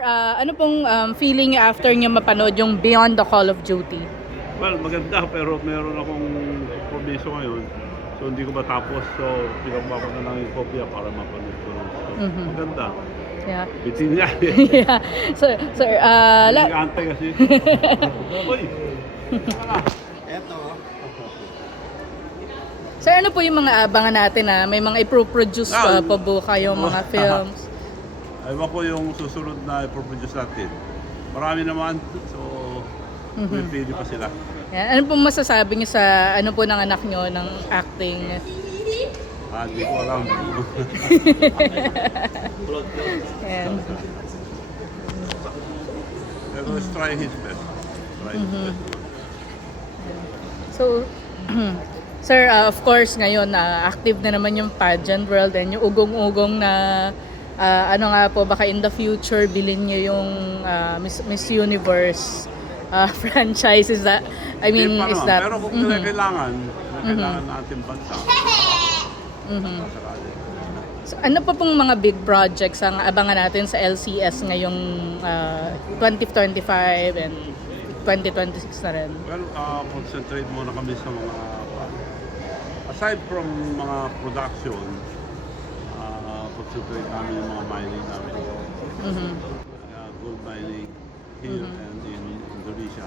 Sir, ah, ano pong um, feeling niyo after niyo mapanood yung Beyond the Call of Duty? Well, maganda pero meron akong kompromiso ngayon. So hindi ko matapos. So pinagawa ko na lang yung kopya para mapanood ko. So, Mhm. Maganda. Yeah. Bitin niya. yeah. Sir, sir, ah, la- Nag-aantay kasi. Uy! Eto, sir, ano po yung mga abangan natin na may mga i-produce Ah, pa po kayong mga films? Ewan ko yung susunod na ipoproduce natin. Marami naman. So, may pili pa sila. Yeah. Ano pong masasabi niyo sa ano po ng anak niyo ng acting? Ah, hindi ko alam. Pero let's try his best. Try his best. so, sir, ah, of course, ngayon na active na naman yung pageant world and yung ugong-ugong na ah, ano nga po, baka in the future bilhin niyo yung ah, Miss, Miss Universe ah, franchise. Is that, I mean, pa is naman. that... Pero kung Mhm. kailangan, kailangan ng ating bansa. Mhm. Sakali. So, ano pa pong mga big projects ang abangan natin sa LCS ngayong ah, 2025 and 2026 na rin? Well, uh, concentrate muna kami sa mga aside from mga production, uh, concentrate namin yung mga mining namin. Mhm. Uh, gold mining here and in Indonesia.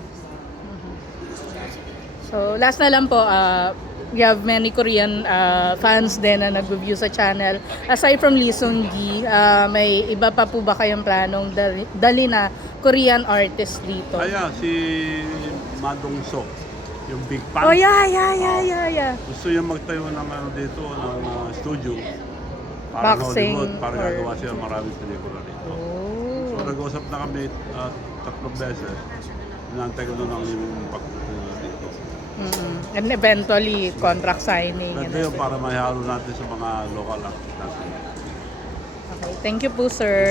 So, last na lang po, uh, we have many Korean uh, fans din na nag-view sa channel. Aside from Lee Sung Gi, uh, may iba pa po ba kayong planong dali, dali na Korean artist dito? Kaya si Madong Sok, yung big pan, Oh, yeah, yeah, yeah, yeah, yeah. gusto niya magtayo ng ano dito, ng uh, studio. Para Boxing Hollywood, para or- gagawa siya ng maraming pelikula dito. So Oh. nag-usap na kami uh, tatlong beses. Inaantay ko na lang yung pagpunta nila dito. Mm. And eventually, contract signing. Ganda yun para mahalo natin sa mga local actors. Okay, thank you po, sir.